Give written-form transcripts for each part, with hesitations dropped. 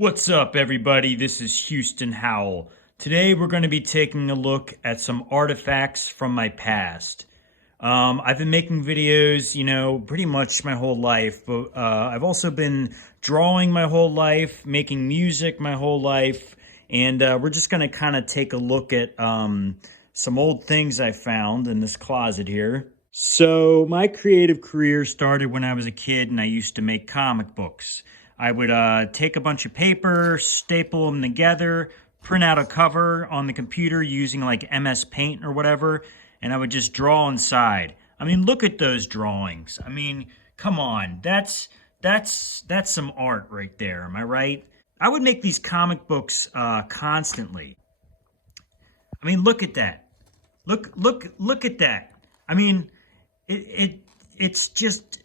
What's up, everybody? This is Houston Howell. Today, we're going to be taking a look at some artifacts from my past. I've been making videos, pretty much my whole life, but I've also been drawing my whole life, making music my whole life, and we're just going to kind of take a look at some old things I found in this closet here. So, my creative career started when I was a kid and I used to make comic books. I would take a bunch of paper, staple them together, print out a cover on the computer using like MS Paint or whatever, and I would just draw inside. I mean, look at those drawings. I mean, come on. That's some art right there. Am I right? I would make these comic books constantly. I mean, look at that. Look at that. I mean, it's just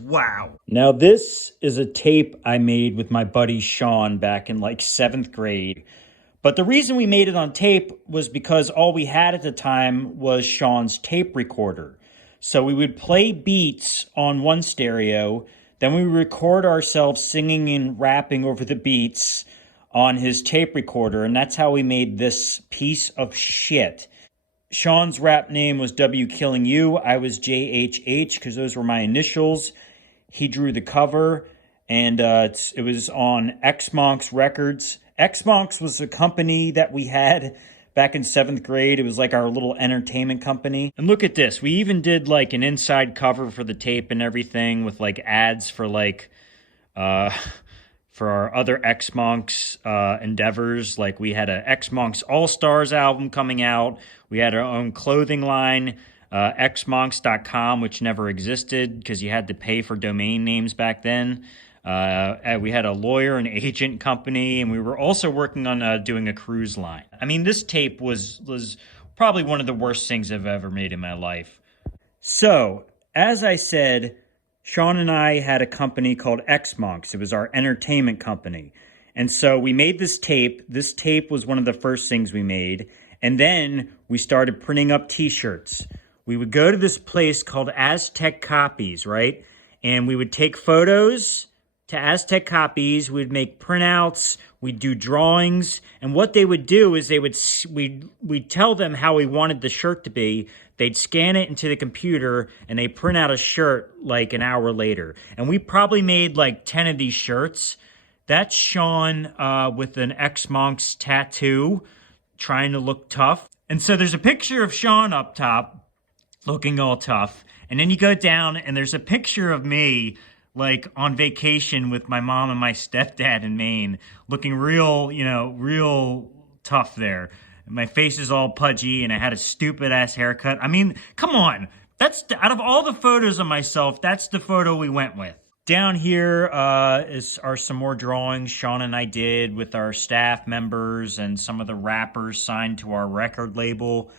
wow. Now this is a tape I made with my buddy Sean back in like 7th grade. But the reason we made it on tape was because all we had at the time was Sean's tape recorder. So we would play beats on one stereo, then we would record ourselves singing and rapping over the beats on his tape recorder, and that's how we made this piece of shit. Sean's rap name was W Killing You. I was JHH because those were my initials. He drew the cover, and it was on X-Monks Records. X-Monks was a company that we had back in 7th grade. It was like our little entertainment company. And look at this. We even did like an inside cover for the tape and everything with like ads for like for our other X-Monks endeavors. Like we had a X-Monks All-Stars album coming out. We had our own clothing line, xmonks.com, which never existed because you had to pay for domain names back then. We had a lawyer and agent company, and we were also working on doing a cruise line. I mean, this tape was probably one of the worst things I've ever made in my life. So, as I said, Sean and I had a company called X-Monks. It was our entertainment company. And so we made this tape. This tape was one of the first things we made. And then we started printing up t-shirts. We would go to this place called Aztec Copies, right? And we would take photos to Aztec Copies. We'd make printouts. We'd do drawings. And what they would do is we'd tell them how we wanted the shirt to be. They'd scan it into the computer, and they print out a shirt like an hour later. And we probably made like 10 of these shirts. That's Sean with an X-Monks tattoo, trying to look tough. And so there's a picture of Sean up top, looking all tough. And then you go down, and there's a picture of me, like, on vacation with my mom and my stepdad in Maine, looking real, real tough there. My face is all pudgy, and I had a stupid-ass haircut. I mean, come on. Out of all the photos of myself, that's the photo we went with. Down here are some more drawings Sean and I did with our staff members and some of the rappers signed to our record label.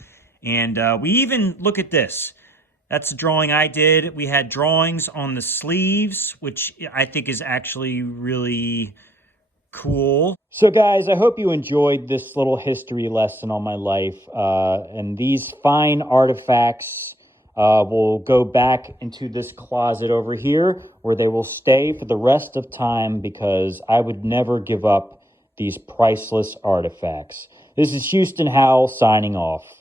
And we even, look at this. That's a drawing I did. We had drawings on the sleeves, which I think is actually really cool. So guys, I hope you enjoyed this little history lesson on my life. And these fine artifacts will go back into this closet over here where they will stay for the rest of time because I would never give up these priceless artifacts. This is Houston Howell signing off.